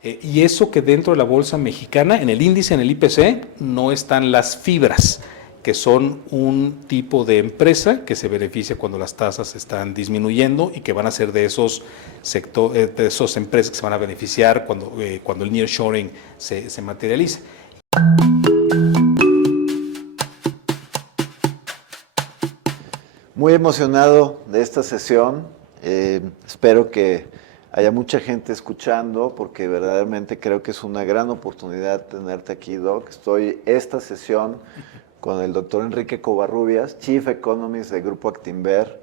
Y eso que dentro de la bolsa mexicana, en el índice, en el IPC, no están las fibras, que son un tipo de empresa que se beneficia cuando las tasas están disminuyendo y que van a ser de esos de esas empresas que se van a beneficiar cuando el nearshoring se materialice. Muy emocionado de esta sesión. Espero que haya mucha gente escuchando porque verdaderamente creo que es una gran oportunidad tenerte aquí, Doc. Estoy esta sesión con el doctor Enrique Covarrubias, Chief Economist del Grupo Actinver,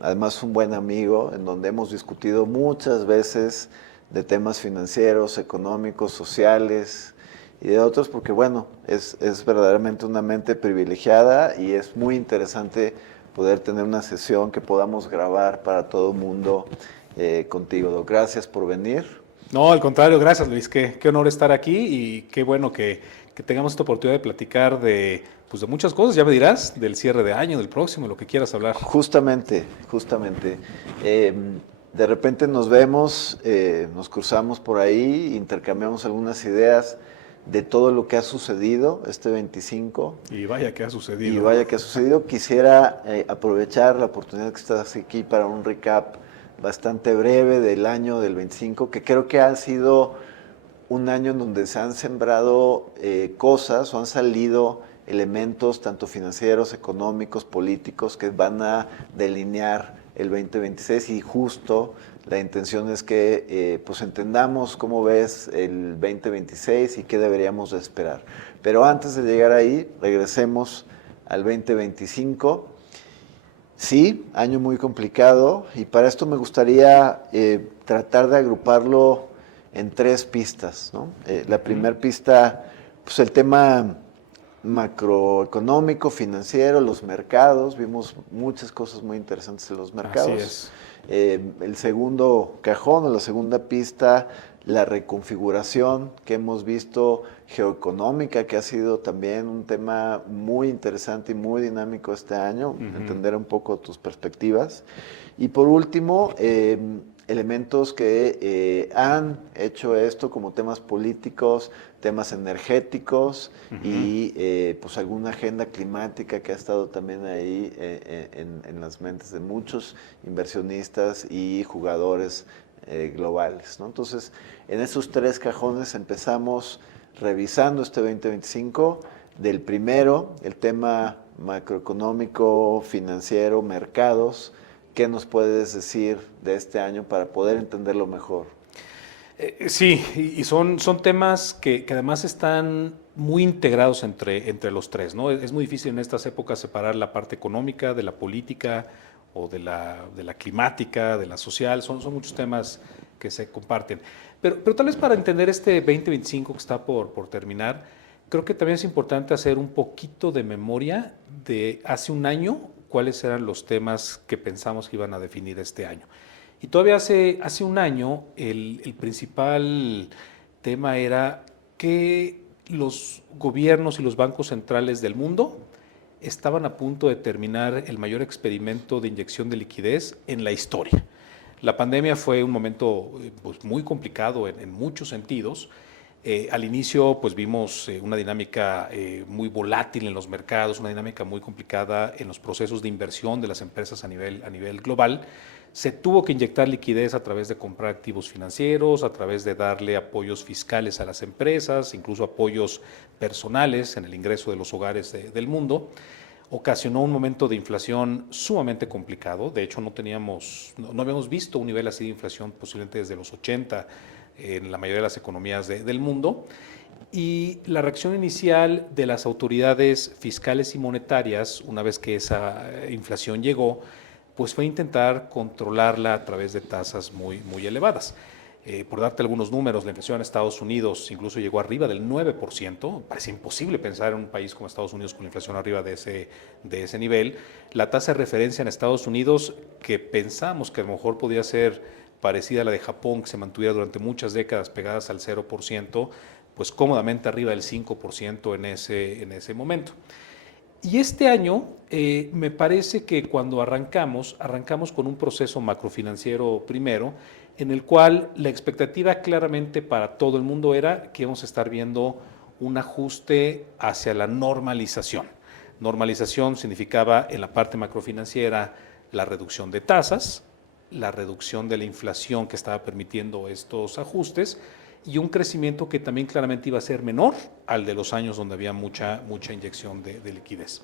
además un buen amigo, en donde hemos discutido muchas veces de temas financieros, económicos, sociales y de otros, porque bueno, es verdaderamente una mente privilegiada y es muy interesante poder tener una sesión que podamos grabar para todo el mundo contigo, Doc. Gracias por venir. No, al contrario, gracias Luis, qué honor estar aquí y qué bueno que tengamos esta oportunidad de platicar pues de muchas cosas, ya me dirás, del cierre de año, del próximo, lo que quieras hablar. Justamente. De repente nos vemos, nos cruzamos por ahí, intercambiamos algunas ideas de todo lo que ha sucedido este 25. Y vaya que ha sucedido. Y vaya que ha sucedido. Quisiera aprovechar la oportunidad que estás aquí para un recap bastante breve del año del 25, que creo que ha sido un año en donde se han sembrado cosas o han salido elementos tanto financieros, económicos, políticos que van a delinear el 2026 y justo la intención es que pues entendamos cómo ves el 2026 y qué deberíamos de esperar. Pero antes de llegar ahí, regresemos al 2025. Sí, año muy complicado y para esto me gustaría tratar de agruparlo en tres pistas, ¿no? La primera pista, pues el tema macroeconómico, financiero, los mercados, vimos muchas cosas muy interesantes en los mercados. Así es. El segundo cajón o la segunda pista, la reconfiguración que hemos visto geoeconómica, que ha sido también un tema muy interesante y muy dinámico este año, entender un poco tus perspectivas. Y por último, elementos que han hecho esto como temas políticos, temas energéticos y pues alguna agenda climática que ha estado también ahí en las mentes de muchos inversionistas y jugadores globales, ¿no? Entonces, en esos tres cajones empezamos revisando este 2025. Del primero, el tema macroeconómico, financiero, mercados. ¿Qué nos puedes decir de este año para poder entenderlo mejor? Sí, y son temas que además están muy integrados entre los tres, ¿no? Es muy difícil en estas épocas separar la parte económica de la política o de la climática, de la social, son muchos temas que se comparten. Pero tal vez para entender este 2025 que está por terminar, creo que también es importante hacer un poquito de memoria de hace un año, cuáles eran los temas que pensamos que iban a definir este año. Y todavía hace un año el principal tema era que los gobiernos y los bancos centrales del mundo estaban a punto de terminar el mayor experimento de inyección de liquidez en la historia. La pandemia fue un momento pues, muy complicado en muchos sentidos. Al inicio pues vimos una dinámica muy volátil en los mercados, una dinámica muy complicada en los procesos de inversión de las empresas a nivel global. Se tuvo que inyectar liquidez a través de comprar activos financieros, a través de darle apoyos fiscales a las empresas, incluso apoyos personales en el ingreso de los hogares del mundo. Ocasionó un momento de inflación sumamente complicado. De hecho, no habíamos visto un nivel así de inflación posiblemente desde los 80 en la mayoría de las economías del mundo. Y la reacción inicial de las autoridades fiscales y monetarias, una vez que esa inflación llegó, pues fue intentar controlarla a través de tasas muy elevadas. Por darte algunos números, la inflación en Estados Unidos incluso llegó arriba del 9%. Parece imposible pensar en un país como Estados Unidos con la inflación arriba de ese nivel. La tasa de referencia en Estados Unidos, que pensamos que a lo mejor podía ser parecida a la de Japón, que se mantuviera durante muchas décadas pegadas al 0%, pues cómodamente arriba del 5% en ese momento. Y este año me parece que cuando arrancamos con un proceso macrofinanciero primero, en el cual la expectativa claramente para todo el mundo era que íbamos a estar viendo un ajuste hacia la normalización. Normalización significaba en la parte macrofinanciera la reducción de tasas, la reducción de la inflación que estaba permitiendo estos ajustes y un crecimiento que también claramente iba a ser menor al de los años donde había mucha inyección de liquidez.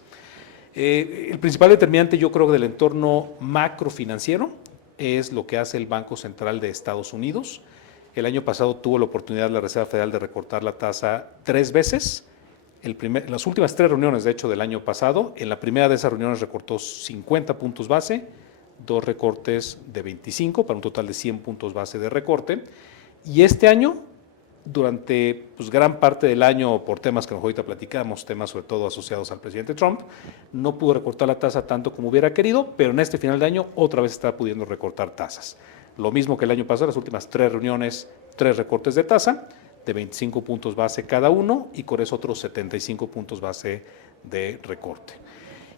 El principal determinante, yo creo, del entorno macrofinanciero es lo que hace el Banco Central de Estados Unidos. El año pasado tuvo la oportunidad la Reserva Federal de recortar la tasa 3 veces. Las últimas 3 reuniones, de hecho, del año pasado, en la primera de esas reuniones recortó 50 puntos base, 2 recortes de 25, para un total de 100 puntos base de recorte. Y este año, durante gran parte del año, por temas que ahorita platicamos, temas sobre todo asociados al presidente Trump, no pudo recortar la tasa tanto como hubiera querido, pero en este final de año otra vez está pudiendo recortar tasas. Lo mismo que el año pasado, las últimas 3 reuniones, 3 recortes de tasa, de 25 puntos base cada uno, y con eso otros 75 puntos base de recorte.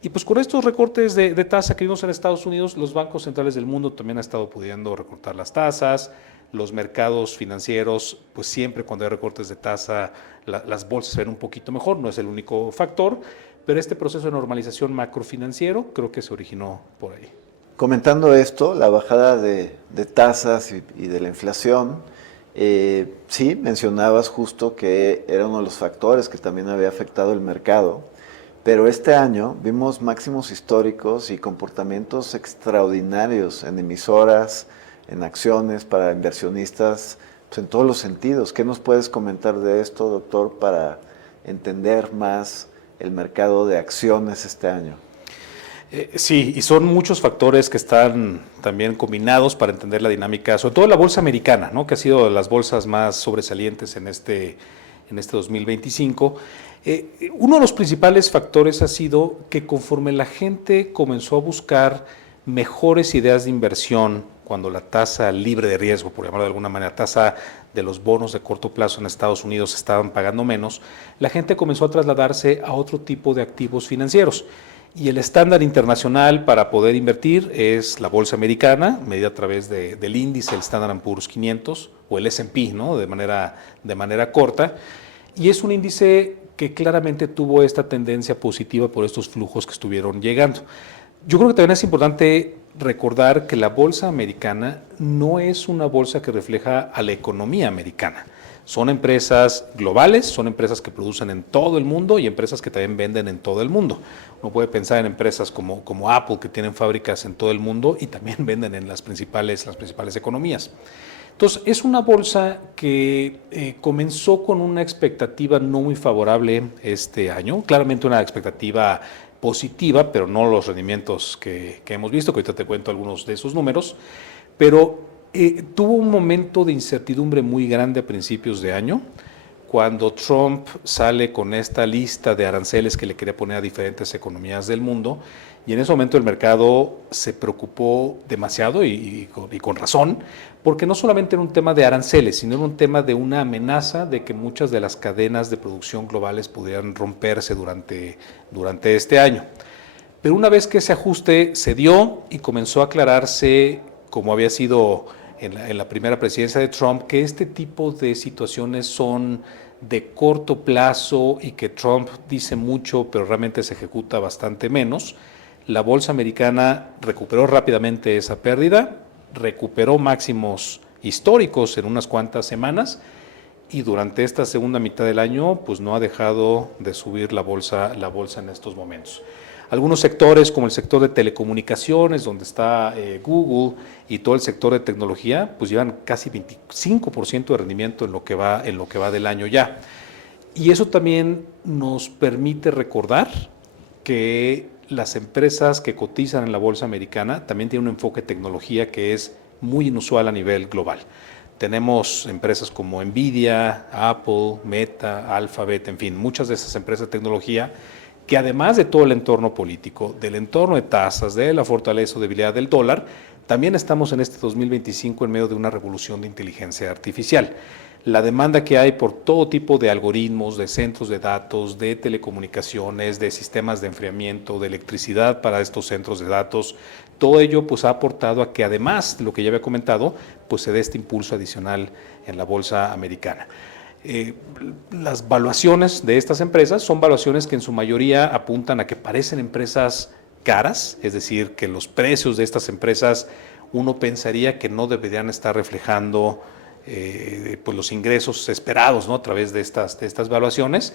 Y pues con estos recortes de tasa que vimos en Estados Unidos, los bancos centrales del mundo también han estado pudiendo recortar las tasas. Los mercados financieros, pues siempre cuando hay recortes de tasa, las bolsas se ven un poquito mejor, no es el único factor, pero este proceso de normalización macrofinanciero creo que se originó por ahí. Comentando esto, la bajada de tasas y de la inflación, sí, mencionabas justo que era uno de los factores que también había afectado el mercado, pero este año vimos máximos históricos y comportamientos extraordinarios en emisoras, en acciones para inversionistas, pues en todos los sentidos. ¿Qué nos puedes comentar de esto, doctor, para entender más el mercado de acciones este año? Sí, y son muchos factores que están también combinados para entender la dinámica, sobre todo la bolsa americana, ¿no?, que ha sido de las bolsas más sobresalientes en este 2025. Uno de los principales factores ha sido que conforme la gente comenzó a buscar mejores ideas de inversión, cuando la tasa libre de riesgo, por llamarlo de alguna manera, tasa de los bonos de corto plazo en Estados Unidos estaban pagando menos, la gente comenzó a trasladarse a otro tipo de activos financieros. Y el estándar internacional para poder invertir es la bolsa americana, medida a través del índice, el Standard & Poor's 500 o el S&P, ¿no?, de manera corta. Y es un índice que claramente tuvo esta tendencia positiva por estos flujos que estuvieron llegando. Yo creo que también es importante recordar que la bolsa americana no es una bolsa que refleja a la economía americana. Son empresas globales, son empresas que producen en todo el mundo y empresas que también venden en todo el mundo. Uno puede pensar en empresas como Apple, que tienen fábricas en todo el mundo y también venden en las principales economías. Entonces, es una bolsa que comenzó con una expectativa no muy favorable este año, claramente una expectativa positiva, pero no los rendimientos que hemos visto, que ahorita te cuento algunos de esos números, pero tuvo un momento de incertidumbre muy grande a principios de año, cuando Trump sale con esta lista de aranceles que le quería poner a diferentes economías del mundo, y en ese momento el mercado se preocupó demasiado y con razón, porque no solamente era un tema de aranceles, sino era un tema de una amenaza de que muchas de las cadenas de producción globales pudieran romperse durante este año. Pero una vez que ese ajuste se dio y comenzó a aclararse, como había sido en la primera presidencia de Trump, que este tipo de situaciones son de corto plazo y que Trump dice mucho, pero realmente se ejecuta bastante menos, la bolsa americana recuperó rápidamente esa pérdida, recuperó máximos históricos en unas cuantas semanas y durante esta segunda mitad del año pues no ha dejado de subir la bolsa en estos momentos. Algunos sectores, como el sector de telecomunicaciones, donde está Google, y todo el sector de tecnología, pues llevan casi 25% de rendimiento en lo que va del año ya. Y eso también nos permite recordar que las empresas que cotizan en la bolsa americana también tienen un enfoque de tecnología que es muy inusual a nivel global. Tenemos empresas como Nvidia, Apple, Meta, Alphabet, en fin, muchas de esas empresas de tecnología que además de todo el entorno político, del entorno de tasas, de la fortaleza o debilidad del dólar, también estamos en este 2025 en medio de una revolución de inteligencia artificial. la demanda que hay por todo tipo de algoritmos, de centros de datos, de telecomunicaciones, de sistemas de enfriamiento, de electricidad para estos centros de datos, todo ello pues ha aportado a que además de lo que ya había comentado, pues se dé este impulso adicional en la bolsa americana. Las valuaciones de estas empresas son valuaciones que en su mayoría apuntan a que parecen empresas caras, es decir, que los precios de estas empresas uno pensaría que no deberían estar reflejando pues los ingresos esperados, ¿no?, a través de estas valuaciones.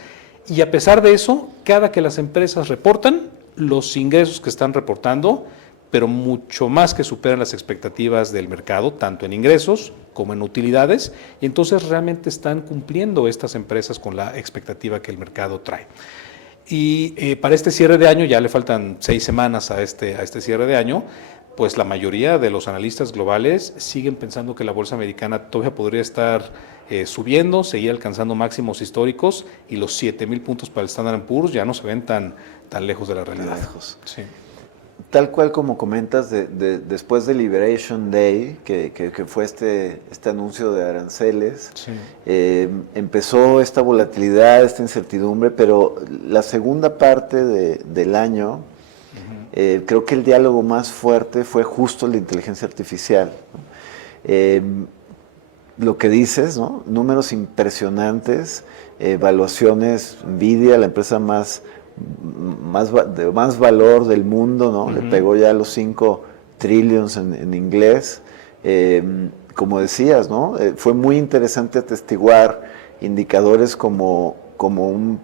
Y a pesar de eso, cada que las empresas reportan, los ingresos que están reportando, pero mucho más que superan las expectativas del mercado, tanto en ingresos como en utilidades, y entonces realmente están cumpliendo estas empresas con la expectativa que el mercado trae. Y para este cierre de año, ya le faltan 6 semanas a este cierre de año, pues la mayoría de los analistas globales siguen pensando que la bolsa americana todavía podría estar subiendo, seguir alcanzando máximos históricos, y los 7,000 puntos para el Standard & Poor's ya no se ven tan lejos de la realidad. Lejos. Sí. Tal cual como comentas, después de Liberation Day, que fue este anuncio de aranceles, Sí. empezó esta volatilidad, esta incertidumbre, pero la segunda parte del año, creo que el diálogo más fuerte fue justo la inteligencia artificial, ¿no? Lo que dices, ¿no? Números impresionantes, evaluaciones, Nvidia, la empresa de más valor del mundo, ¿no? Le pegó ya los 5 trillions en inglés. Como decías, ¿no? Fue muy interesante atestiguar indicadores como un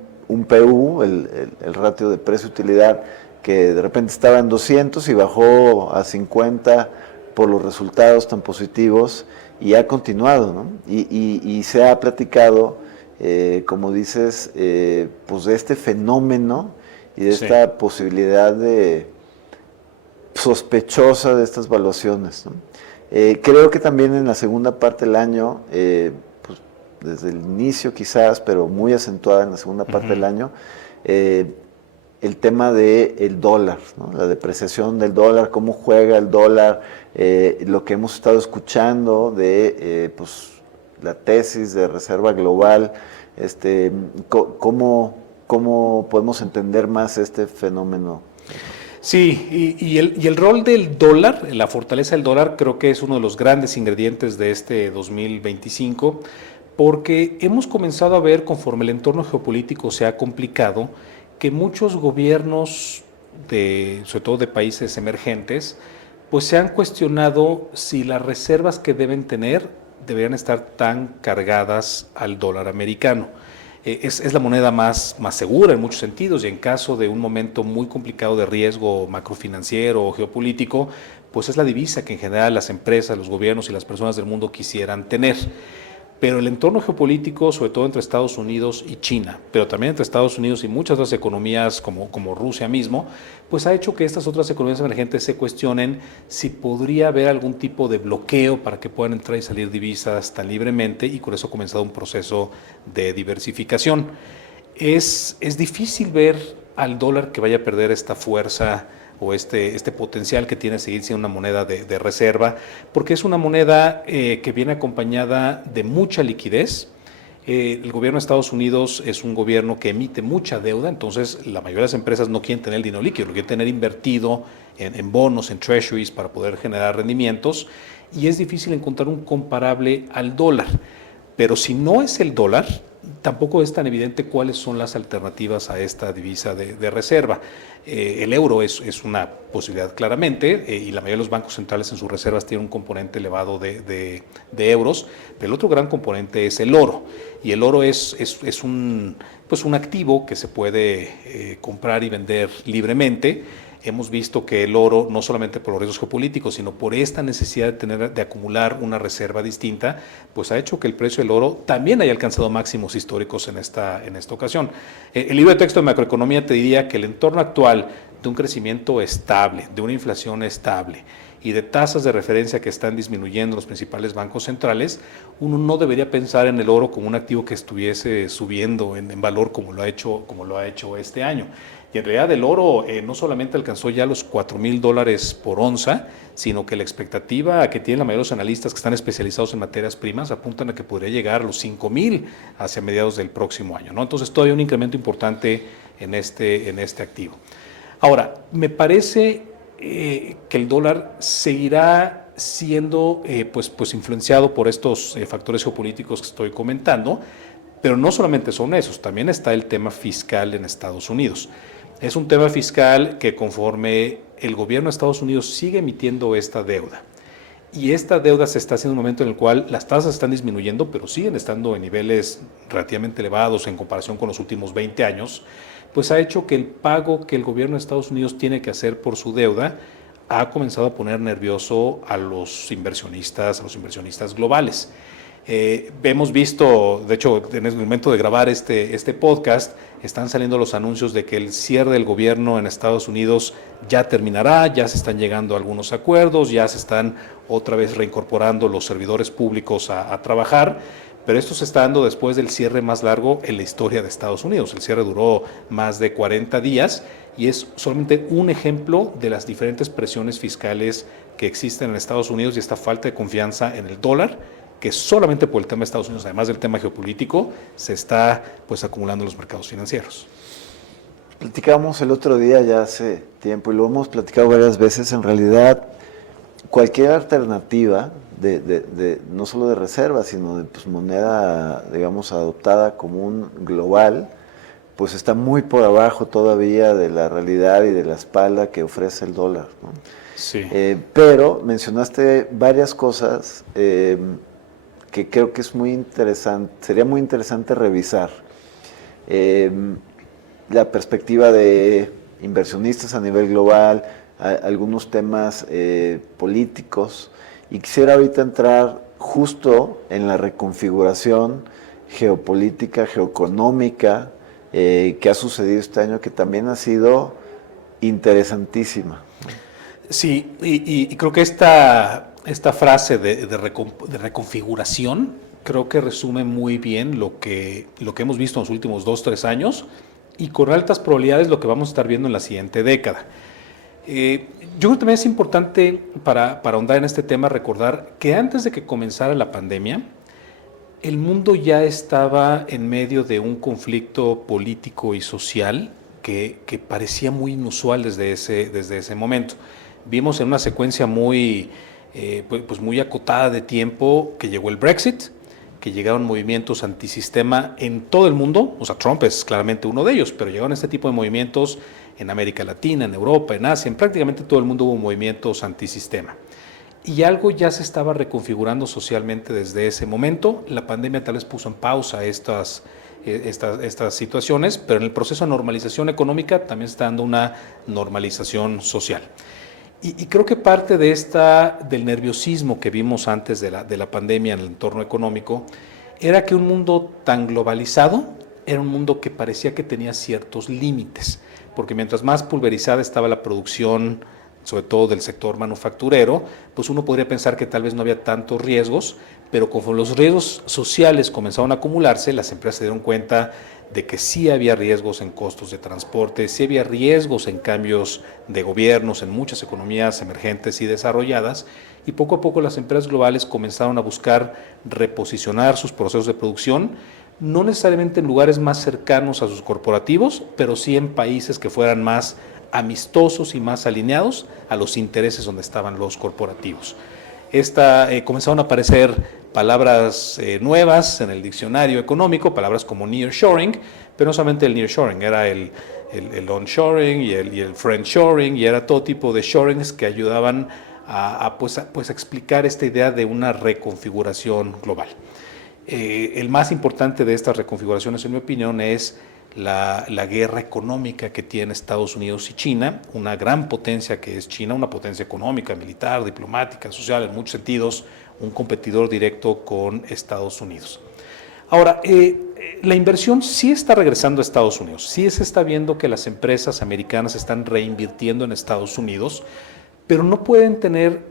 PU, el ratio de precio-utilidad, que de repente estaba en 200 y bajó a 50 por los resultados tan positivos, y ha continuado, ¿no? Y se ha platicado, como dices, pues de este fenómeno y de esta posibilidad sospechosa de estas valuaciones, ¿no? Creo que también en la segunda parte del año, pues desde el inicio quizás, pero muy acentuada en la segunda parte del año, el tema del dólar, ¿no? La depreciación del dólar, cómo juega el dólar, lo que hemos estado escuchando de pues, la tesis de reserva global, ¿cómo podemos entender más este fenómeno? Sí, y el rol del dólar, la fortaleza del dólar, creo que es uno de los grandes ingredientes de este 2025, porque hemos comenzado a ver, conforme el entorno geopolítico se ha complicado, que muchos gobiernos, sobre todo de países emergentes, pues se han cuestionado si las reservas que deben tener deberían estar tan cargadas al dólar americano. Es la moneda más segura en muchos sentidos, y en caso de un momento muy complicado de riesgo macrofinanciero o geopolítico, pues es la divisa que en general las empresas, los gobiernos y las personas del mundo quisieran tener. Pero el entorno geopolítico, sobre todo entre Estados Unidos y China, pero también entre Estados Unidos y muchas otras economías como Rusia mismo, pues ha hecho que estas otras economías emergentes se cuestionen si podría haber algún tipo de bloqueo para que puedan entrar y salir divisas tan libremente, y con eso ha comenzado un proceso de diversificación. Es difícil ver al dólar que vaya a perder esta fuerza o este potencial que tiene seguir siendo una moneda de reserva, porque es una moneda que viene acompañada de mucha liquidez. El gobierno de Estados Unidos es un gobierno que emite mucha deuda, entonces la mayoría de las empresas no quieren tener el dinero líquido, lo quieren tener invertido en bonos, en treasuries, para poder generar rendimientos, y es difícil encontrar un comparable al dólar. Pero si no es el dólar, tampoco es tan evidente cuáles son las alternativas a esta divisa de reserva. El euro es una posibilidad claramente, y la mayoría de los bancos centrales en sus reservas tienen un componente elevado de euros, pero el otro gran componente es el oro, y el oro es un activo que se puede comprar y vender libremente. Hemos visto que el oro, no solamente por los riesgos geopolíticos, sino por esta necesidad de acumular una reserva distinta, pues ha hecho que el precio del oro también haya alcanzado máximos históricos en esta ocasión. El libro de texto de macroeconomía te diría que el entorno actual de un crecimiento estable, de una inflación estable y de tasas de referencia que están disminuyendo los principales bancos centrales, uno no debería pensar en el oro como un activo que estuviese subiendo en valor como lo ha hecho este año. Y en realidad el oro no solamente alcanzó ya los $4,000 por onza, sino que la expectativa que tienen la mayoría de los analistas que están especializados en materias primas apuntan a que podría llegar a los 5,000 hacia mediados del próximo año, ¿no? Entonces todavía un incremento importante en este activo. Ahora, me parece que el dólar seguirá siendo pues influenciado por estos factores geopolíticos que estoy comentando, pero no solamente son esos, también está el tema fiscal en Estados Unidos. Es un tema fiscal que conforme el gobierno de Estados Unidos sigue emitiendo esta deuda, y esta deuda se está haciendo en un momento en el cual las tasas están disminuyendo, pero siguen estando en niveles relativamente elevados en comparación con los últimos 20 años, pues ha hecho que el pago que el gobierno de Estados Unidos tiene que hacer por su deuda ha comenzado a poner nervioso a los inversionistas globales. Hemos visto, de hecho, en el momento de grabar este podcast, están saliendo los anuncios de que el cierre del gobierno en Estados Unidos ya terminará, ya se están llegando a algunos acuerdos, ya se están otra vez reincorporando los servidores públicos a trabajar, pero esto se está dando después del cierre más largo en la historia de Estados Unidos. El cierre duró más de 40 días y es solamente un ejemplo de las diferentes presiones fiscales que existen en Estados Unidos y esta falta de confianza en el dólar, que solamente por el tema de Estados Unidos, además del tema geopolítico, se está pues acumulando en los mercados financieros. Platicamos el otro día, ya hace tiempo, y lo hemos platicado varias veces. En realidad, cualquier alternativa no solo de reserva, sino de pues, moneda, digamos, adoptada común global, pues está muy por abajo todavía de la realidad y de la espalda que ofrece el dólar, ¿no? Sí. Pero mencionaste varias cosas que creo que es muy interesante, sería muy interesante revisar. La perspectiva de inversionistas a nivel global, algunos temas políticos, y quisiera ahorita entrar justo en la reconfiguración geopolítica, geoeconómica que ha sucedido este año, que también ha sido interesantísima. Sí, y creo que esta frase de reconfiguración creo que resume muy bien lo que hemos visto en los últimos 2-3 años y con altas probabilidades lo que vamos a estar viendo en la siguiente década. Yo creo que también es importante para ahondar en este tema recordar que antes de que comenzara la pandemia, el mundo ya estaba en medio de un conflicto político y social que parecía muy inusual desde ese momento. Vimos en una secuencia muy acotada de tiempo que llegó el Brexit, que llegaron movimientos antisistema en todo el mundo. O sea, Trump es claramente uno de ellos, pero llegaron este tipo de movimientos en América Latina, en Europa, en Asia, en prácticamente todo el mundo hubo movimientos antisistema. Y algo ya se estaba reconfigurando socialmente desde ese momento. La pandemia tal vez puso en pausa estas situaciones, pero en el proceso de normalización económica también se está dando una normalización social. Y creo que parte del nerviosismo que vimos antes de la pandemia en el entorno económico era que un mundo tan globalizado era un mundo que parecía que tenía ciertos límites, porque mientras más pulverizada estaba la producción, sobre todo del sector manufacturero, pues uno podría pensar que tal vez no había tantos riesgos, pero conforme los riesgos sociales comenzaron a acumularse, las empresas se dieron cuenta de que sí había riesgos en costos de transporte, sí había riesgos en cambios de gobiernos en muchas economías emergentes y desarrolladas, y poco a poco las empresas globales comenzaron a buscar reposicionar sus procesos de producción, no necesariamente en lugares más cercanos a sus corporativos, pero sí en países que fueran más amistosos y más alineados a los intereses donde estaban los corporativos. Comenzaron a aparecer palabras nuevas en el diccionario económico, palabras como nearshoring, pero no solamente el nearshoring, era el onshoring y el friendshoring, y era todo tipo de shorings que ayudaban a explicar esta idea de una reconfiguración global. El más importante de estas reconfiguraciones, en mi opinión, es la guerra económica que tiene Estados Unidos y China, una gran potencia que es China, una potencia económica, militar, diplomática, social, en muchos sentidos, un competidor directo con Estados Unidos. Ahora, la inversión sí está regresando a Estados Unidos, sí se está viendo que las empresas americanas están reinvirtiendo en Estados Unidos, pero no pueden tener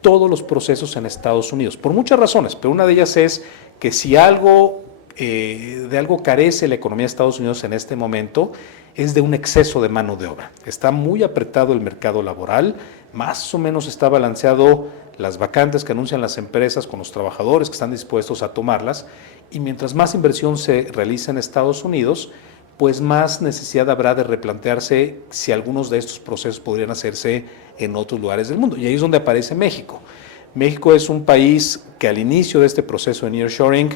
todos los procesos en Estados Unidos, por muchas razones, pero una de ellas es que si de algo carece la economía de Estados Unidos en este momento, es de un exceso de mano de obra. Está muy apretado el mercado laboral, más o menos está balanceado las vacantes que anuncian las empresas con los trabajadores que están dispuestos a tomarlas, y mientras más inversión se realiza en Estados Unidos, pues más necesidad habrá de replantearse si algunos de estos procesos podrían hacerse en otros lugares del mundo. Y ahí es donde aparece México. México es un país que al inicio de este proceso de nearshoring,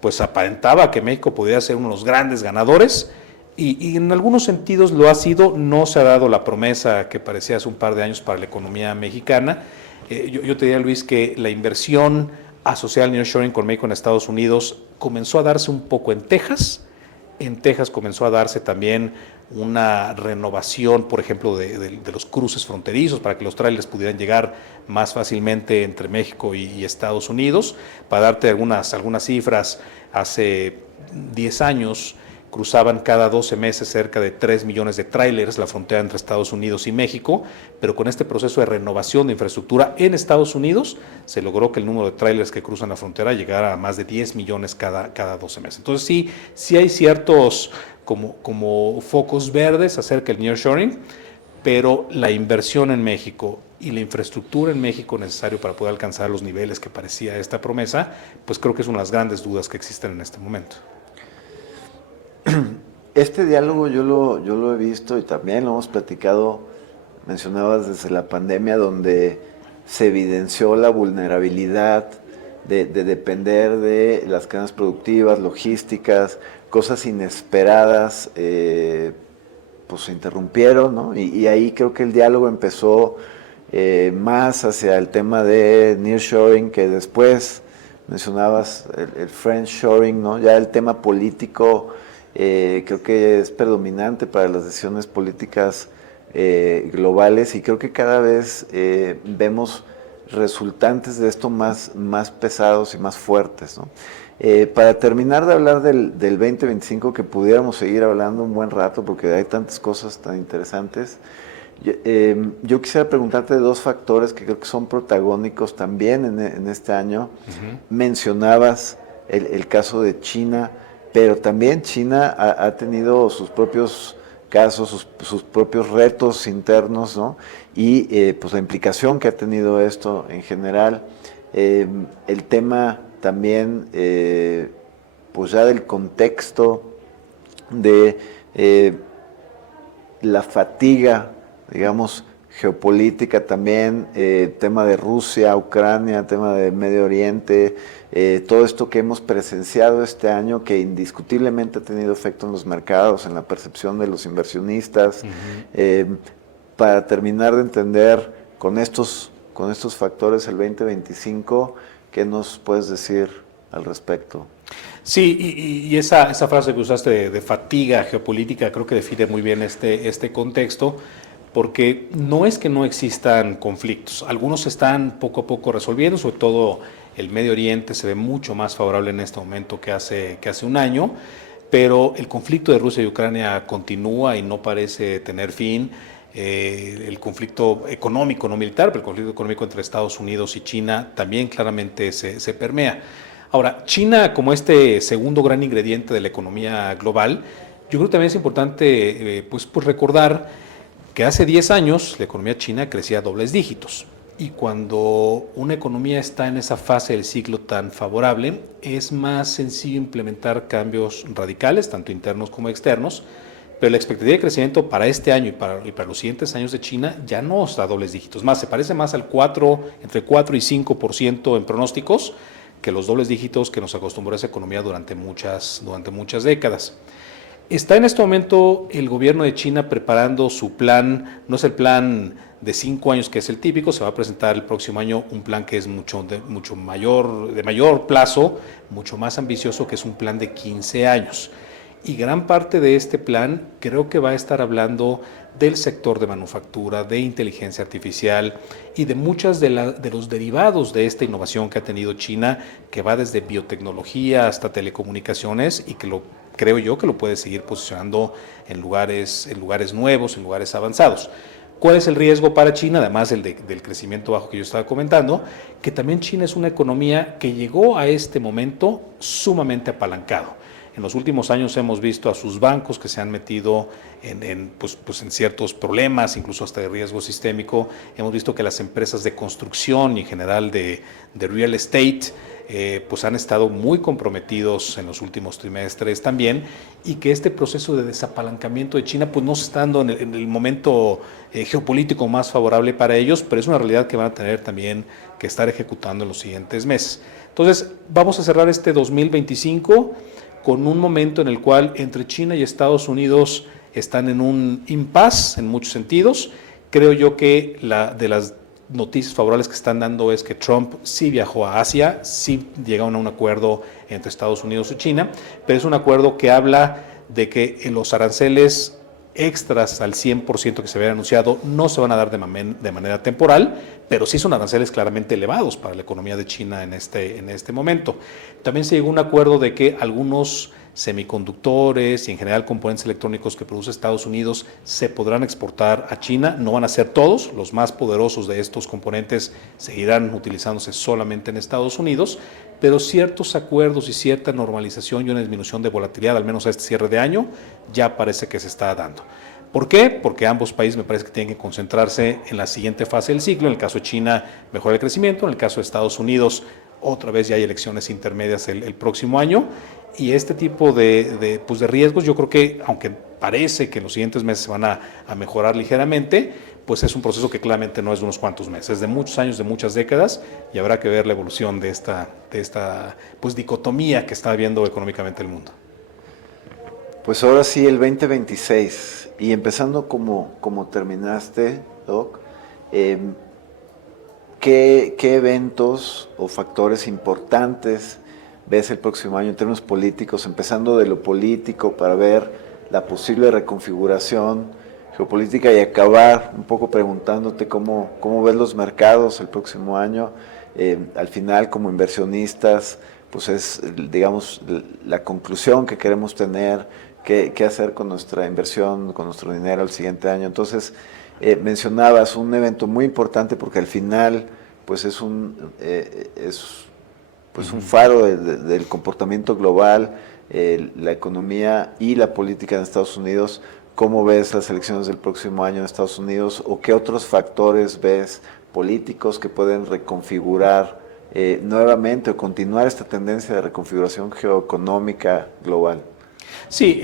pues aparentaba que México podía ser uno de los grandes ganadores, y en algunos sentidos lo ha sido. No se ha dado la promesa que parecía hace un par de años para la economía mexicana. Yo te diría, Luis, que la inversión asociada al nearshoring con México en Estados Unidos comenzó a darse un poco en Texas. En Texas comenzó a darse también una renovación, por ejemplo, de los cruces fronterizos para que los trailers pudieran llegar más fácilmente entre México y Estados Unidos. Para darte algunas cifras, hace 10 años cruzaban cada 12 meses cerca de 3 millones de trailers la frontera entre Estados Unidos y México, pero con este proceso de renovación de infraestructura en Estados Unidos se logró que el número de trailers que cruzan la frontera llegara a más de 10 millones cada 12 meses. Entonces sí hay ciertos como focos verdes acerca del nearshoring, pero la inversión en México y la infraestructura en México necesario para poder alcanzar los niveles que parecía esta promesa, pues creo que es una de las grandes dudas que existen en este momento. Este diálogo yo lo he visto y también lo hemos platicado, mencionabas desde la pandemia, donde se evidenció la vulnerabilidad de depender de las cadenas productivas, logísticas, cosas inesperadas, pues se interrumpieron, ¿no? Y ahí creo que el diálogo empezó más hacia el tema de nearshoring, que después mencionabas el friendshoring, ¿no? Ya el tema político creo que es predominante para las decisiones políticas globales, y creo que cada vez vemos resultantes de esto más pesados y más fuertes, ¿no? Para terminar de hablar del 2025, que pudiéramos seguir hablando un buen rato porque hay tantas cosas tan interesantes, yo quisiera preguntarte de dos factores que creo que son protagónicos también en este año. Mencionabas el caso de China, pero también China ha tenido sus propios casos, sus propios retos internos, ¿no? Y pues la implicación que ha tenido esto en general, el tema también pues ya del contexto de la fatiga, digamos, geopolítica también, tema de Rusia, Ucrania, tema de Medio Oriente, todo esto que hemos presenciado este año, que indiscutiblemente ha tenido efecto en los mercados, en la percepción de los inversionistas. Para terminar de entender con estos factores el 2025, ¿qué nos puedes decir al respecto? Sí, y esa frase que usaste de fatiga geopolítica creo que define muy bien este contexto, porque no es que no existan conflictos. Algunos se están poco a poco resolviendo, sobre todo el Medio Oriente se ve mucho más favorable en este momento que hace un año, pero el conflicto de Rusia y Ucrania continúa y no parece tener fin. El conflicto económico, no militar, pero el conflicto económico entre Estados Unidos y China también claramente se permea. Ahora, China, como este segundo gran ingrediente de la economía global, yo creo que también es importante pues recordar que hace 10 años la economía china crecía a dobles dígitos, y cuando una economía está en esa fase del ciclo tan favorable, es más sencillo implementar cambios radicales, tanto internos como externos, pero la expectativa de crecimiento para este año y para los siguientes años de China ya no está a dobles dígitos, más se parece más al entre 4 y 5% en pronósticos, que los dobles dígitos que nos acostumbró esa economía durante muchas décadas. Está en este momento el gobierno de China preparando su plan. No es el plan de 5 años que es el típico, se va a presentar el próximo año un plan que es de mayor plazo, mucho más ambicioso, que es un plan de 15 años. Y gran parte de este plan creo que va a estar hablando del sector de manufactura, de inteligencia artificial y de muchas de los derivados de esta innovación que ha tenido China, que va desde biotecnología hasta telecomunicaciones, y que creo yo que lo puede seguir posicionando en lugares nuevos, en lugares avanzados. ¿Cuál es el riesgo para China? Además del crecimiento bajo que yo estaba comentando, que también China es una economía que llegó a este momento sumamente apalancado. En los últimos años hemos visto a sus bancos que se han metido pues en ciertos problemas, incluso hasta de riesgo sistémico. Hemos visto que las empresas de construcción y en general de real estate pues han estado muy comprometidos en los últimos trimestres también, y que este proceso de desapalancamiento de China pues no se está dando en el momento geopolítico más favorable para ellos, pero es una realidad que van a tener también que estar ejecutando en los siguientes meses. Entonces vamos a cerrar este 2025 con un momento en el cual entre China y Estados Unidos están en un impasse en muchos sentidos. Creo yo que de las noticias favorables que están dando es que Trump sí viajó a Asia, sí llegaron a un acuerdo entre Estados Unidos y China, pero es un acuerdo que habla de que los aranceles extras al 100% que se había anunciado no se van a dar de manera temporal, pero sí son aranceles claramente elevados para la economía de China en este momento. También se llegó a un acuerdo de que algunos semiconductores y en general componentes electrónicos que produce Estados Unidos se podrán exportar a China. No van a ser todos, los más poderosos de estos componentes seguirán utilizándose solamente en Estados Unidos, pero ciertos acuerdos y cierta normalización y una disminución de volatilidad, al menos a este cierre de año, ya parece que se está dando. ¿Por qué? Porque ambos países me parece que tienen que concentrarse en la siguiente fase del ciclo. En el caso de China, mejora el crecimiento. En el caso de Estados Unidos, otra vez ya hay elecciones intermedias el próximo año. Y este tipo de riesgos, yo creo que, aunque parece que en los siguientes meses van a mejorar ligeramente, pues es un proceso que claramente no es de unos cuantos meses, es de muchos años, de muchas décadas, y habrá que ver la evolución de esta pues, dicotomía que está viendo económicamente el mundo. Pues ahora sí, el 2026, y empezando como terminaste, Doc, ¿qué eventos o factores importantes ves el próximo año en términos políticos, empezando de lo político para ver la posible reconfiguración geopolítica y acabar un poco preguntándote cómo ves los mercados el próximo año? Al final, como inversionistas, pues es, digamos, la conclusión que queremos tener, qué hacer con nuestra inversión, con nuestro dinero el siguiente año. Entonces, mencionabas un evento muy importante porque al final, pues es un faro del comportamiento global, la economía y la política en Estados Unidos. ¿Cómo ves las elecciones del próximo año en Estados Unidos? ¿O qué otros factores ves políticos que pueden reconfigurar nuevamente o continuar esta tendencia de reconfiguración geoeconómica global? Sí,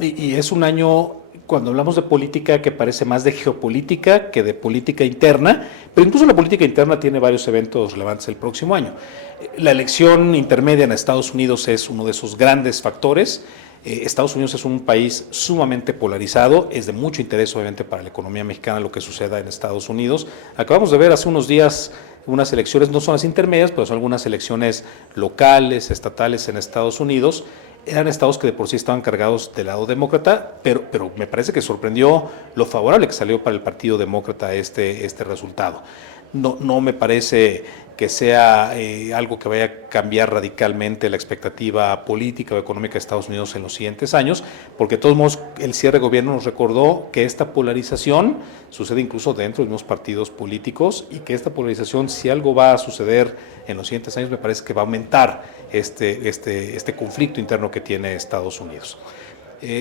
y es un año, cuando hablamos de política, que parece más de geopolítica que de política interna, pero incluso la política interna tiene varios eventos relevantes el próximo año. La elección intermedia en Estados Unidos es uno de esos grandes factores. Estados Unidos es un país sumamente polarizado, es de mucho interés obviamente para la economía mexicana lo que suceda en Estados Unidos. Acabamos de ver hace unos días unas elecciones, no son las intermedias, pero son algunas elecciones locales, estatales en Estados Unidos. Eran estados que de por sí estaban cargados del lado demócrata, pero me parece que sorprendió lo favorable que salió para el Partido Demócrata este resultado. No me parece que sea algo que vaya a cambiar radicalmente la expectativa política o económica de Estados Unidos en los siguientes años, porque de todos modos el cierre de gobierno nos recordó que esta polarización sucede incluso dentro de los mismos partidos políticos, y que esta polarización, si algo va a suceder en los siguientes años, me parece que va a aumentar este conflicto interno que tiene Estados Unidos.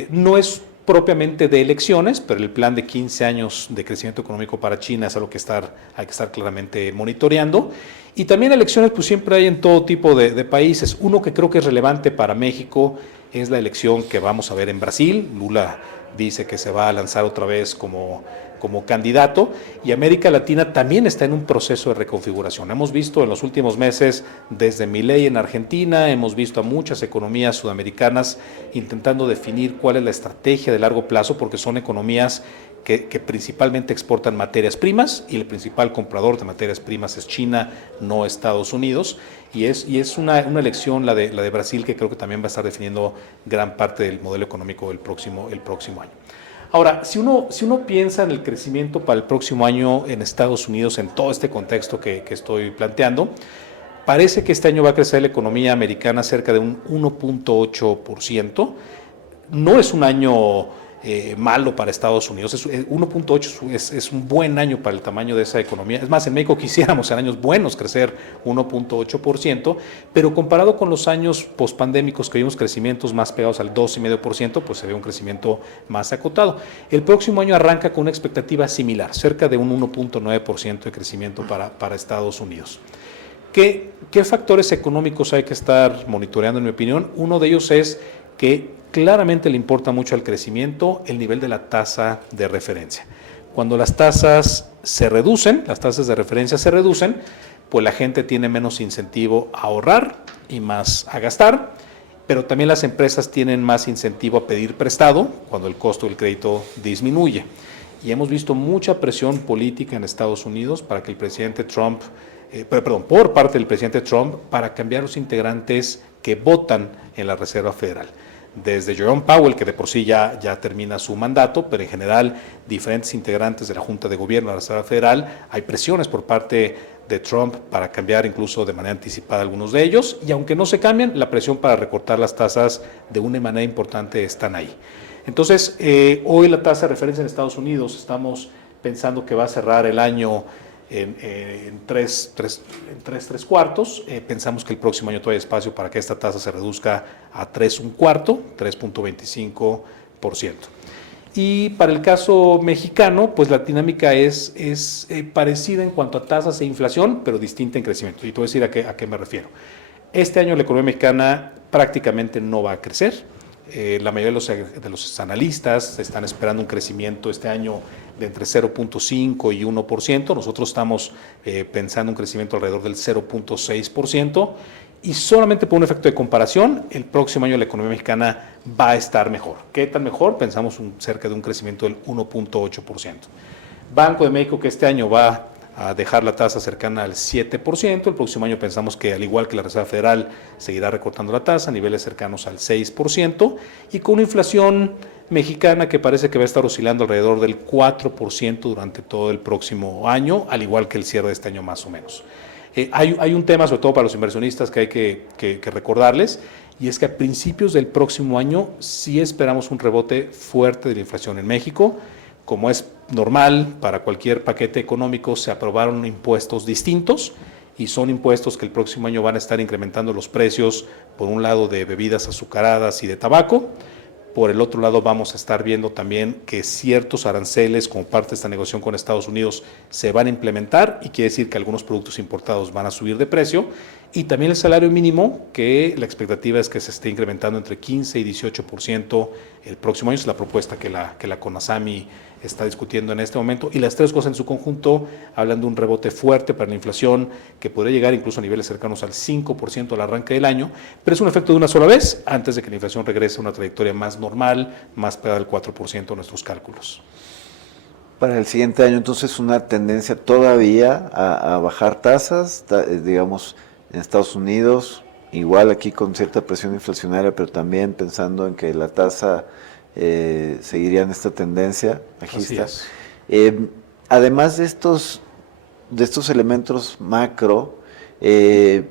No es propiamente de elecciones, pero el plan de 15 años de crecimiento económico para China es algo que hay que estar claramente monitoreando. Y también elecciones pues siempre hay en todo tipo de países. Uno que creo que es relevante para México es la elección que vamos a ver en Brasil. Lula dice que se va a lanzar otra vez como candidato, y América Latina también está en un proceso de reconfiguración. Hemos visto en los últimos meses, desde Milei en Argentina, hemos visto a muchas economías sudamericanas intentando definir cuál es la estrategia de largo plazo, porque son economías que principalmente exportan materias primas, y el principal comprador de materias primas es China, no Estados Unidos, y es una elección, la de Brasil, que creo que también va a estar definiendo gran parte del modelo económico el próximo año. Ahora, si uno piensa en el crecimiento para el próximo año en Estados Unidos, en todo este contexto que estoy planteando, parece que este año va a crecer la economía americana cerca de un 1.8%. No es un año malo para Estados Unidos. 1.8 es un buen año para el tamaño de esa economía. Es más, en México quisiéramos en años buenos crecer 1.8%, pero comparado con los años pospandémicos que vimos crecimientos más pegados al 2,5%, pues se ve un crecimiento más acotado. El próximo año arranca con una expectativa similar, cerca de un 1.9% de crecimiento para Estados Unidos. ¿Qué factores económicos hay que estar monitoreando, en mi opinión? Uno de ellos es que claramente le importa mucho al crecimiento el nivel de la tasa de referencia. Cuando las tasas se reducen, las tasas de referencia se reducen, pues la gente tiene menos incentivo a ahorrar y más a gastar, pero también las empresas tienen más incentivo a pedir prestado cuando el costo del crédito disminuye. Y hemos visto mucha presión política en Estados Unidos para que el presidente Trump, por parte del presidente Trump, para cambiar los integrantes que votan en la Reserva Federal. Desde Jerome Powell, que de por sí ya termina su mandato, pero en general diferentes integrantes de la Junta de Gobierno de la Reserva Federal, hay presiones por parte de Trump para cambiar incluso de manera anticipada algunos de ellos, y aunque no se cambian, la presión para recortar las tasas de una manera importante están ahí. Entonces, hoy la tasa de referencia en Estados Unidos, estamos pensando que va a cerrar el año en 3,75. Pensamos que el próximo año todavía hay espacio para que esta tasa se reduzca a 3,25, 3.25%. Y para el caso mexicano, pues la dinámica es parecida en cuanto a tasas e inflación, pero distinta en crecimiento. Y te voy a decir a qué me refiero. Este año la economía mexicana prácticamente no va a crecer. La mayoría de los analistas están esperando un crecimiento este año de entre 0.5 y 1%. Nosotros estamos pensando un crecimiento alrededor del 0.6%. Y solamente por un efecto de comparación, el próximo año la economía mexicana va a estar mejor. ¿Qué tan mejor? Pensamos cerca de un crecimiento del 1.8%. Banco de México, que este año va a dejar la tasa cercana al 7%. El próximo año pensamos que, al igual que la Reserva Federal, seguirá recortando la tasa a niveles cercanos al 6%, y con una inflación mexicana que parece que va a estar oscilando alrededor del 4% durante todo el próximo año, al igual que el cierre de este año más o menos. Hay un tema, sobre todo para los inversionistas, que hay que recordarles, y es que a principios del próximo año sí esperamos un rebote fuerte de la inflación en México. Como es normal para cualquier paquete económico, se aprobaron impuestos distintos, y son impuestos que el próximo año van a estar incrementando los precios, por un lado de bebidas azucaradas y de tabaco. Por el otro lado, vamos a estar viendo también que ciertos aranceles, como parte de esta negociación con Estados Unidos, se van a implementar, y quiere decir que algunos productos importados van a subir de precio. Y también el salario mínimo, que la expectativa es que se esté incrementando entre 15 y 18% el próximo año. Es la propuesta que la CONASAMI está discutiendo en este momento, y las tres cosas en su conjunto hablan de un rebote fuerte para la inflación que podría llegar incluso a niveles cercanos al 5% al arranque del año, pero es un efecto de una sola vez, antes de que la inflación regrese a una trayectoria más normal, más pegada al 4% en nuestros cálculos. Para el siguiente año, entonces, una tendencia todavía a bajar tasas, digamos, en Estados Unidos, igual aquí con cierta presión inflacionaria, pero también pensando en que la tasa seguiría en esta tendencia bajista. Además de estos elementos macro, ¿qué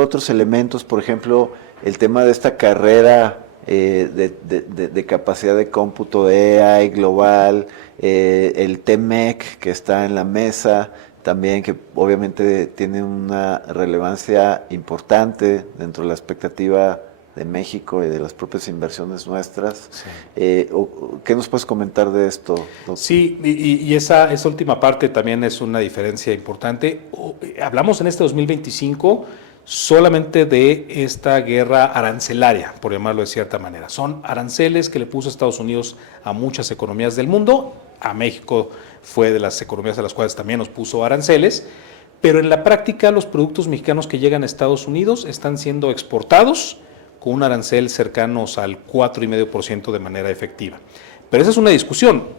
otros elementos, por ejemplo, el tema de esta carrera de capacidad de cómputo de AI global, el TMEC que está en la mesa también, que obviamente tiene una relevancia importante dentro de la expectativa de México y de las propias inversiones nuestras? Sí. ¿Qué nos puedes comentar de esto, doctor? Sí, y esa última parte también es una diferencia importante. Hablamos en este 2025 solamente de esta guerra arancelaria, por llamarlo de cierta manera. Son aranceles que le puso Estados Unidos a muchas economías del mundo. A México fue de las economías a las cuales también nos puso aranceles, pero en la práctica los productos mexicanos que llegan a Estados Unidos están siendo exportados con un arancel cercanos al 4,5% de manera efectiva. Pero esa es una discusión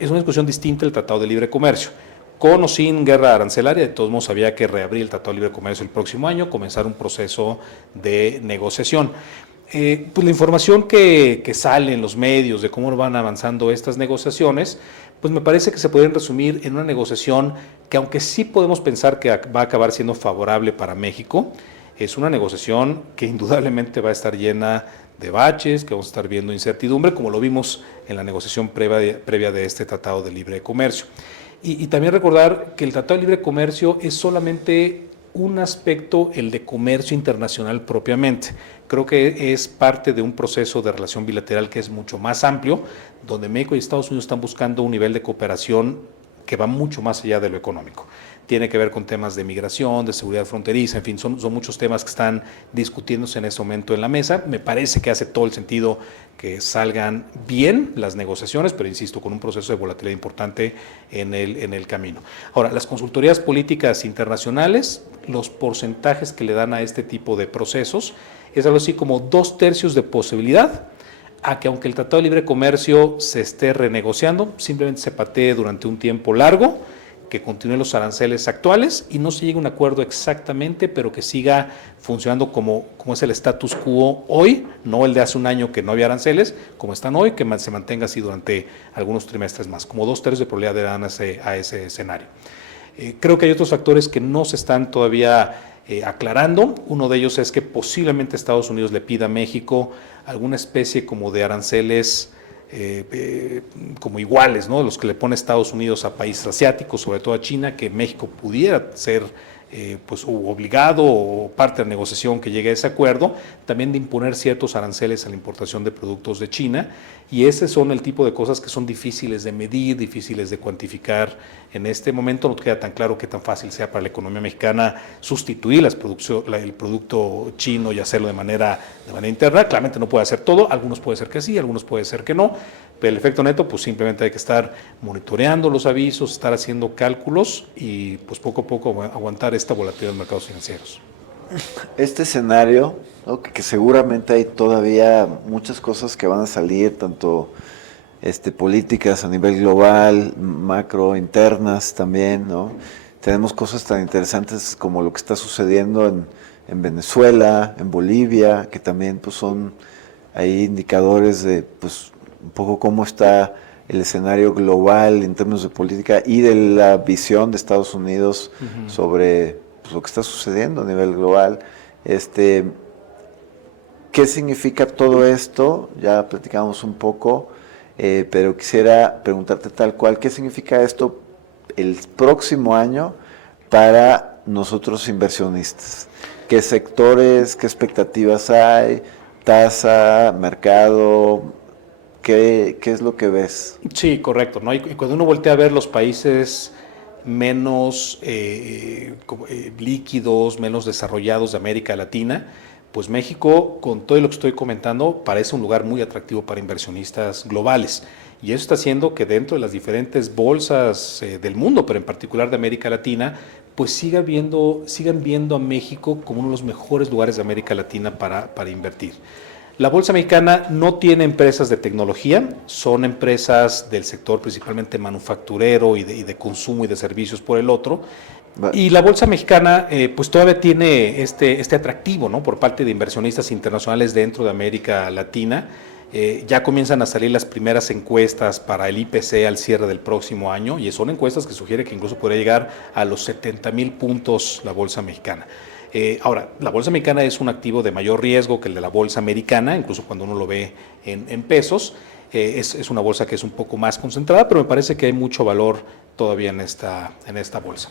distinta del Tratado de Libre Comercio. Con o sin guerra arancelaria, de todos modos había que reabrir el Tratado de Libre Comercio el próximo año, comenzar un proceso de negociación. Pues la información que sale en los medios de cómo van avanzando estas negociaciones, pues me parece que se pueden resumir en una negociación que, aunque sí podemos pensar que va a acabar siendo favorable para México, es una negociación que indudablemente va a estar llena de baches, que vamos a estar viendo incertidumbre, como lo vimos en la negociación previa de este Tratado de Libre Comercio. Y también recordar que el Tratado de Libre Comercio es solamente un aspecto, el de comercio internacional propiamente. Creo que es parte de un proceso de relación bilateral que es mucho más amplio, donde México y Estados Unidos están buscando un nivel de cooperación que va mucho más allá de lo económico. Tiene que ver con temas de migración, de seguridad fronteriza, en fin, son muchos temas que están discutiéndose en este momento en la mesa. Me parece que hace todo el sentido que salgan bien las negociaciones, pero insisto, con un proceso de volatilidad importante en el camino. Ahora, las consultorías políticas internacionales, los porcentajes que le dan a este tipo de procesos, es algo así como 2/3 de posibilidad a que aunque el Tratado de Libre Comercio se esté renegociando, simplemente se patee durante un tiempo largo, que continúen los aranceles actuales y no se llegue a un acuerdo exactamente, pero que siga funcionando como es el status quo hoy, no el de hace un año que no había aranceles, como están hoy, que se mantenga así durante algunos trimestres más, como 2/3 de probabilidad de dar a ese escenario. Creo que hay otros factores que no se están todavía aclarando. Uno de ellos es que posiblemente Estados Unidos le pida a México alguna especie como de aranceles como iguales, ¿no? Los que le pone Estados Unidos a países asiáticos, sobre todo a China, que México pudiera ser pues obligado o parte de la negociación que llegue a ese acuerdo, también de imponer ciertos aranceles a la importación de productos de China, y ese son el tipo de cosas que son difíciles de medir, difíciles de cuantificar en este momento. No queda tan claro qué tan fácil sea para la economía mexicana sustituir el producto chino y hacerlo de manera interna. Claramente no puede hacer todo, algunos puede ser que sí, algunos puede ser que no, pero el efecto neto pues simplemente hay que estar monitoreando los avisos, estar haciendo cálculos y pues poco a poco aguantar esta volatilidad en los mercados financieros. Este escenario, ¿no? que seguramente hay todavía muchas cosas que van a salir, tanto políticas a nivel global, macro, internas también, ¿no? Tenemos cosas tan interesantes como lo que está sucediendo en Venezuela, en Bolivia, que también pues son ahí indicadores de pues un poco cómo está el escenario global en términos de política y de la visión de Estados Unidos sobre pues, lo que está sucediendo a nivel global. ¿Qué significa todo esto? Ya platicamos un poco, pero quisiera preguntarte tal cual, ¿qué significa esto el próximo año para nosotros inversionistas? ¿Qué sectores, qué expectativas hay? ¿Tasa, mercado? ¿Qué es lo que ves? Sí, correcto, ¿no? Y cuando uno voltea a ver los países menos líquidos, menos desarrollados de América Latina, pues México, con todo lo que estoy comentando, parece un lugar muy atractivo para inversionistas globales. Y eso está haciendo que dentro de las diferentes bolsas del mundo, pero en particular de América Latina, pues sigan viendo a México como uno de los mejores lugares de América Latina para invertir. La Bolsa Mexicana no tiene empresas de tecnología, son empresas del sector principalmente manufacturero y de consumo y de servicios por el otro. Y la Bolsa Mexicana pues todavía tiene este atractivo, ¿no? Por parte de inversionistas internacionales dentro de América Latina. Ya comienzan a salir las primeras encuestas para el IPC al cierre del próximo año, y son encuestas que sugieren que incluso podría llegar a los 70,000 puntos la Bolsa Mexicana. Ahora, la Bolsa Mexicana es un activo de mayor riesgo que el de la Bolsa Americana, incluso cuando uno lo ve en pesos. Es una bolsa que es un poco más concentrada, pero me parece que hay mucho valor todavía en esta bolsa.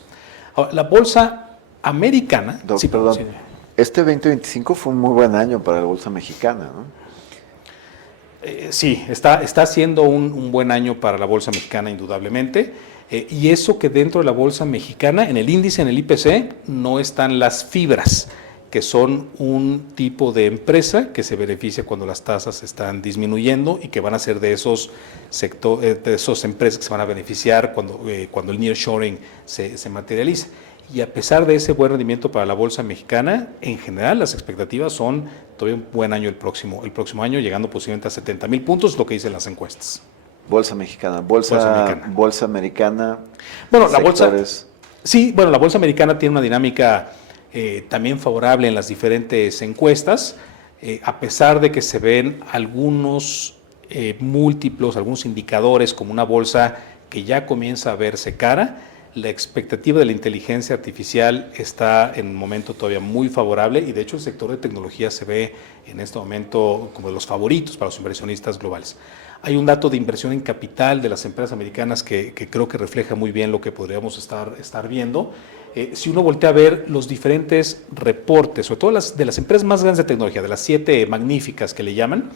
Ahora, la Bolsa Americana... Sí, perdón. Sí. Este 2025 fue un muy buen año para la Bolsa Mexicana, ¿no? Sí, está siendo un buen año para la Bolsa Mexicana, indudablemente. Y eso que dentro de la Bolsa Mexicana, en el índice, en el IPC, no están las fibras, que son un tipo de empresa que se beneficia cuando las tasas están disminuyendo y que van a ser de esos empresas que se van a beneficiar cuando el nearshoring se materialice. Y a pesar de ese buen rendimiento para la Bolsa Mexicana, en general las expectativas son todavía un buen año el próximo año, llegando posiblemente a 70,000 puntos, lo que dicen las encuestas. Bolsa Mexicana, Bolsa Americana. Bueno, la Bolsa Americana tiene una dinámica también favorable en las diferentes encuestas, a pesar de que se ven algunos múltiplos, algunos indicadores como una bolsa que ya comienza a verse cara. la expectativa de la inteligencia artificial está en un momento todavía muy favorable y de hecho el sector de tecnología se ve en este momento como de los favoritos para los inversionistas globales. Hay un dato de inversión en capital de las empresas americanas que creo que refleja muy bien lo que podríamos estar viendo. Si uno voltea a ver los diferentes reportes, sobre todo de las empresas más grandes de tecnología, de las 7 magníficas que le llaman,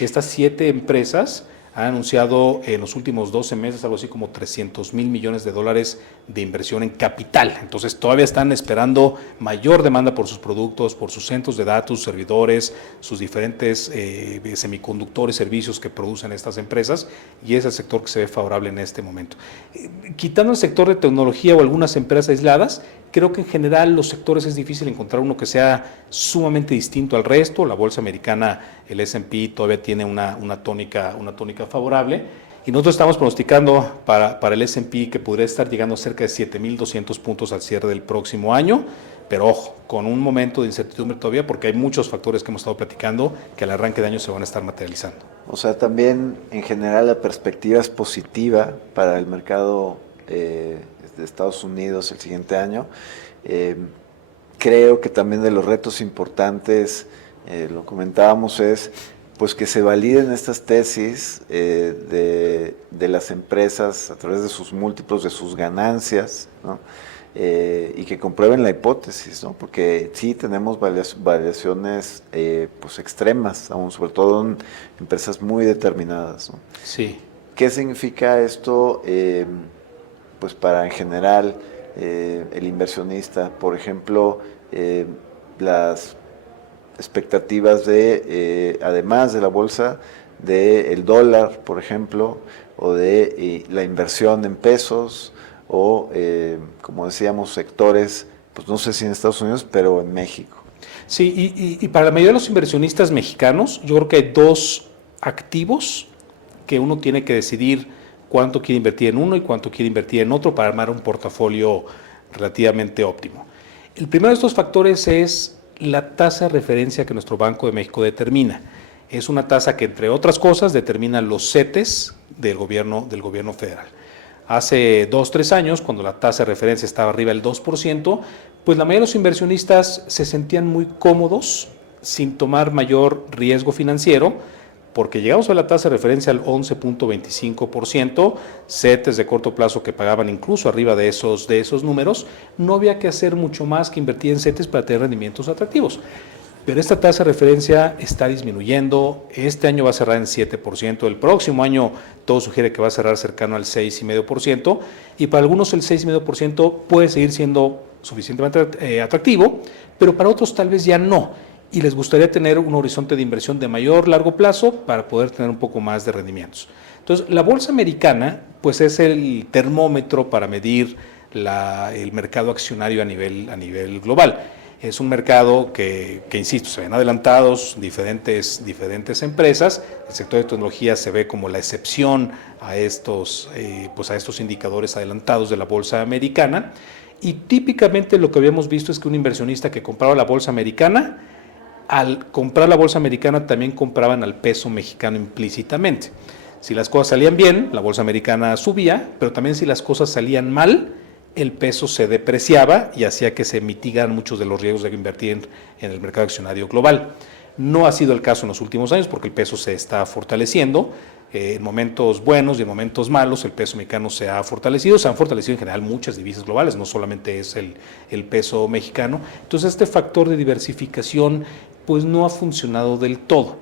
estas 7 empresas han anunciado en los últimos 12 meses algo así como $300 mil millones de inversión en capital. Entonces todavía están esperando mayor demanda por sus productos, por sus centros de datos, sus servidores, sus diferentes semiconductores, servicios que producen estas empresas, y es el sector que se ve favorable en este momento. Quitando el sector de tecnología o algunas empresas aisladas, creo que en general los sectores es difícil encontrar uno que sea sumamente distinto al resto. La bolsa americana, el S&P, todavía tiene una tónica favorable. Y nosotros estamos pronosticando para el S&P que podría estar llegando a cerca de 7,200 puntos al cierre del próximo año. Pero ojo, con un momento de incertidumbre todavía, porque hay muchos factores que hemos estado platicando que al arranque de año se van a estar materializando. O sea, también en general la perspectiva es positiva para el mercado de Estados Unidos el siguiente año. Creo que también de los retos importantes, lo comentábamos, es pues que se validen estas tesis de las empresas a través de sus múltiplos, de sus ganancias, ¿no? Y que comprueben la hipótesis, ¿no? Porque sí tenemos variaciones pues extremas, aún, sobre todo en empresas muy determinadas, ¿no? Sí. ¿Qué significa esto pues para en general el inversionista? Por ejemplo, las expectativas de, además de la bolsa, del dólar, por ejemplo, o de la inversión en pesos, o como decíamos, sectores, pues no sé si en Estados Unidos, pero en México. Sí, y para la mayoría de los inversionistas mexicanos, yo creo que hay 2 activos que uno tiene que decidir cuánto quiere invertir en uno y cuánto quiere invertir en otro para armar un portafolio relativamente óptimo. El primero de estos factores es la tasa de referencia que nuestro Banco de México determina. Es una tasa que, entre otras cosas, determina los CETES del gobierno federal. Hace 2-3 años, cuando la tasa de referencia estaba arriba del 2%, pues la mayoría de los inversionistas se sentían muy cómodos sin tomar mayor riesgo financiero, porque llegamos a la tasa de referencia al 11.25%, CETES de corto plazo que pagaban incluso arriba de esos números, no había que hacer mucho más que invertir en CETES para tener rendimientos atractivos. Pero esta tasa de referencia está disminuyendo, este año va a cerrar en 7%, el próximo año todo sugiere que va a cerrar cercano al 6,5%, y para algunos el 6,5% puede seguir siendo suficientemente atractivo, pero para otros tal vez ya no, y les gustaría tener un horizonte de inversión de mayor largo plazo para poder tener un poco más de rendimientos. Entonces, la bolsa americana pues es el termómetro para medir el mercado accionario a nivel global. Es un mercado que insisto, se ven adelantados diferentes empresas. El sector de tecnología se ve como la excepción a estos indicadores adelantados de la bolsa americana. Y típicamente lo que habíamos visto es que un inversionista que compraba la bolsa americana, al comprar la bolsa americana también compraban al peso mexicano implícitamente. Si las cosas salían bien, la bolsa americana subía, pero también si las cosas salían mal, el peso se depreciaba y hacía que se mitigaran muchos de los riesgos de invertir en el mercado accionario global. No ha sido el caso en los últimos años porque el peso se está fortaleciendo. En momentos buenos y en momentos malos el peso mexicano se ha fortalecido. Se han fortalecido en general muchas divisas globales, no solamente es el peso mexicano. Entonces este factor de diversificación pues no ha funcionado del todo.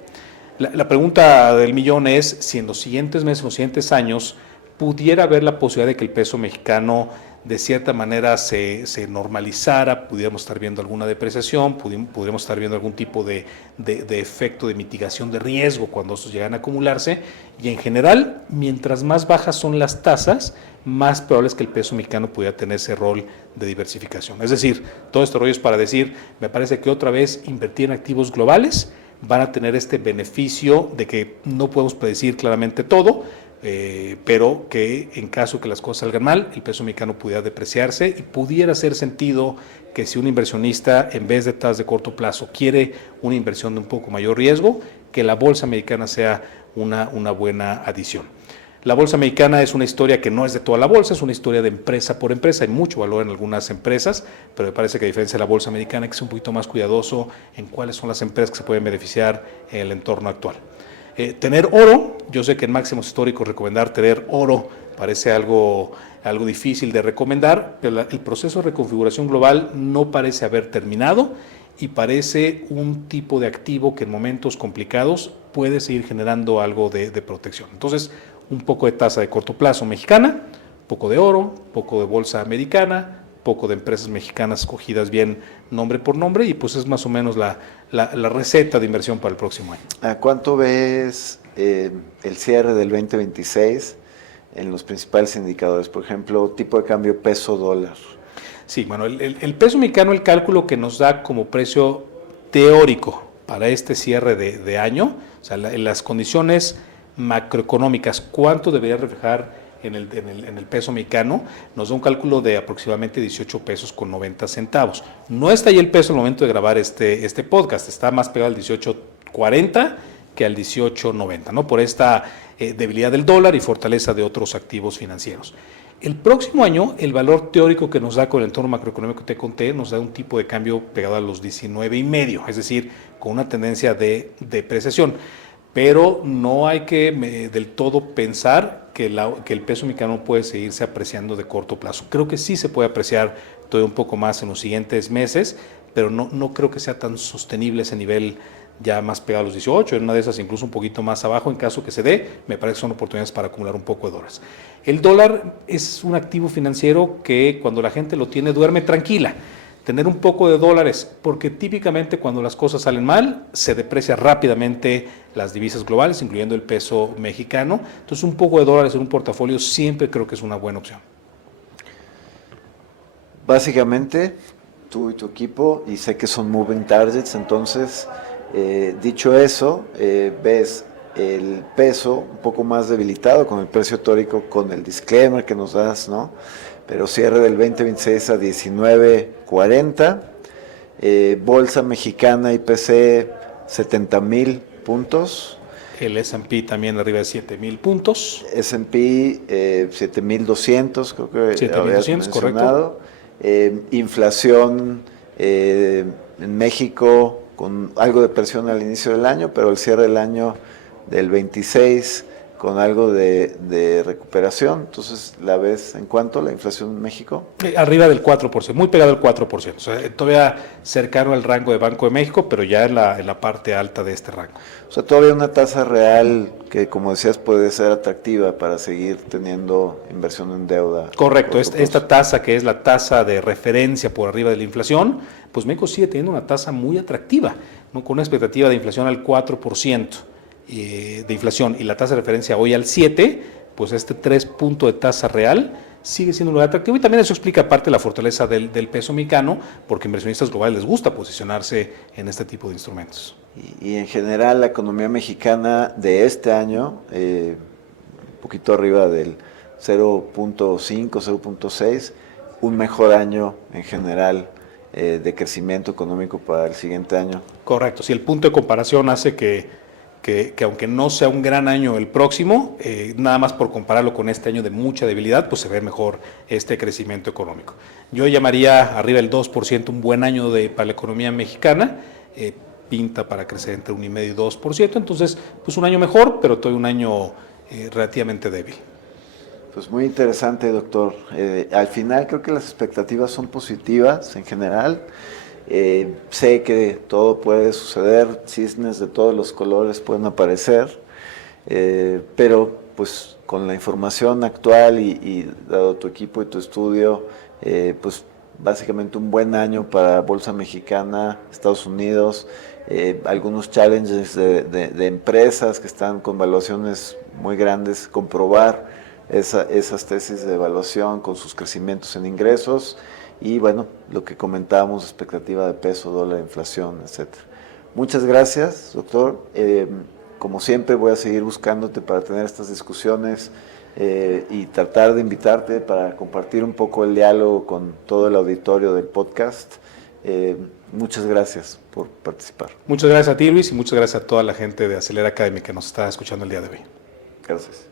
La pregunta del millón es si en los siguientes meses, en los siguientes años, pudiera haber la posibilidad de que el peso mexicano de cierta manera se normalizara, pudiéramos estar viendo alguna depreciación, pudiéramos estar viendo algún tipo de efecto de mitigación de riesgo cuando estos llegan a acumularse, y en general, mientras más bajas son las tasas, más probable es que el peso mexicano pudiera tener ese rol de diversificación. Es decir, todo este rollo es para decir, me parece que otra vez invertir en activos globales van a tener este beneficio de que no podemos predecir claramente todo, pero que en caso que las cosas salgan mal, el peso mexicano pudiera depreciarse y pudiera hacer sentido que si un inversionista en vez de tasas de corto plazo quiere una inversión de un poco mayor riesgo, que la bolsa americana sea una buena adición. La bolsa mexicana es una historia que no es de toda la bolsa, es una historia de empresa por empresa. Hay mucho valor en algunas empresas, pero me parece que a diferencia de la bolsa americana, hay que ser un poquito más cuidadoso en cuáles son las empresas que se pueden beneficiar en el entorno actual. Tener oro, yo sé que en máximos históricos recomendar tener oro parece algo difícil de recomendar, pero el proceso de reconfiguración global no parece haber terminado y parece un tipo de activo que en momentos complicados puede seguir generando algo de protección. Entonces, un poco de tasa de corto plazo mexicana, poco de oro, poco de bolsa americana, poco de empresas mexicanas escogidas bien nombre por nombre, y pues es más o menos la receta de inversión para el próximo año. ¿A cuánto ves el cierre del 2026 en los principales indicadores? Por ejemplo, tipo de cambio peso-dólar. Sí, bueno, el peso mexicano, el cálculo que nos da como precio teórico para este cierre de año, o sea, en las condiciones macroeconómicas, cuánto debería reflejar en el peso mexicano, nos da un cálculo de aproximadamente 18 pesos con 90 centavos. No está ahí el peso al momento de grabar este podcast, está más pegado al 18.40 que al 18.90, ¿no? Por esta debilidad del dólar y fortaleza de otros activos financieros. El próximo año, el valor teórico que nos da con el entorno macroeconómico que te conté, nos da un tipo de cambio pegado a los 19.5, es decir, con una tendencia de depreciación. Pero no hay que del todo pensar que el peso mexicano puede seguirse apreciando de corto plazo. Creo que sí se puede apreciar todavía un poco más en los siguientes meses, pero no creo que sea tan sostenible ese nivel ya más pegado a los 18, en una de esas incluso un poquito más abajo. En caso que se dé, me parece que son oportunidades para acumular un poco de dólares. El dólar es un activo financiero que cuando la gente lo tiene duerme tranquila. Tener un poco de dólares, porque típicamente cuando las cosas salen mal, se deprecia rápidamente las divisas globales, incluyendo el peso mexicano. Entonces, un poco de dólares en un portafolio siempre creo que es una buena opción. Básicamente, tú y tu equipo, y sé que son moving targets, entonces, dicho eso, ves el peso un poco más debilitado con el precio teórico, con el disclaimer que nos das, ¿no? Pero cierre del 2026 a 19.40, bolsa mexicana IPC 70,000 puntos. El S&P también arriba de 7,000 puntos. S&P 7,200, creo que 7,200, correcto. Inflación en México con algo de presión al inicio del año, pero el cierre del año del 26 con algo de recuperación. Entonces, ¿la ves en cuánto la inflación en México? Arriba del 4%, muy pegado al 4%. O sea, todavía cercano al rango de Banco de México, pero ya en la parte alta de este rango. O sea, todavía una tasa real que, como decías, puede ser atractiva para seguir teniendo inversión en deuda. Correcto, esta tasa que es la tasa de referencia por arriba de la inflación, pues México sigue teniendo una tasa muy atractiva, ¿no? Con una expectativa de inflación al 4%. De inflación y la tasa de referencia hoy al 7, pues este 3 puntos de tasa real sigue siendo un lugar atractivo, y también eso explica parte la fortaleza del peso mexicano, porque inversionistas globales les gusta posicionarse en este tipo de instrumentos. Y en general la economía mexicana de este año, un poquito arriba del 0.5, 0.6, un mejor año en general de crecimiento económico para el siguiente año. Correcto, si el punto de comparación hace que aunque no sea un gran año el próximo, nada más por compararlo con este año de mucha debilidad, pues se ve mejor este crecimiento económico. Yo llamaría arriba del 2% un buen año para la economía mexicana, pinta para crecer entre 1,5 y 2%, entonces pues un año mejor, pero todavía un año relativamente débil. Pues muy interesante, doctor. Al final creo que las expectativas son positivas en general. Sé que todo puede suceder, cisnes de todos los colores pueden aparecer, pero pues con la información actual y dado tu equipo y tu estudio, pues básicamente un buen año para Bolsa Mexicana, Estados Unidos, algunos challenges de empresas que están con valuaciones muy grandes, comprobar esas tesis de evaluación con sus crecimientos en ingresos. Y bueno, lo que comentábamos, expectativa de peso, dólar, inflación, etcétera. Muchas gracias, doctor. Como siempre, voy a seguir buscándote para tener estas discusiones y tratar de invitarte para compartir un poco el diálogo con todo el auditorio del podcast. Muchas gracias por participar. Muchas gracias a ti, Luis, y muchas gracias a toda la gente de Acelera Academy que nos está escuchando el día de hoy. Gracias.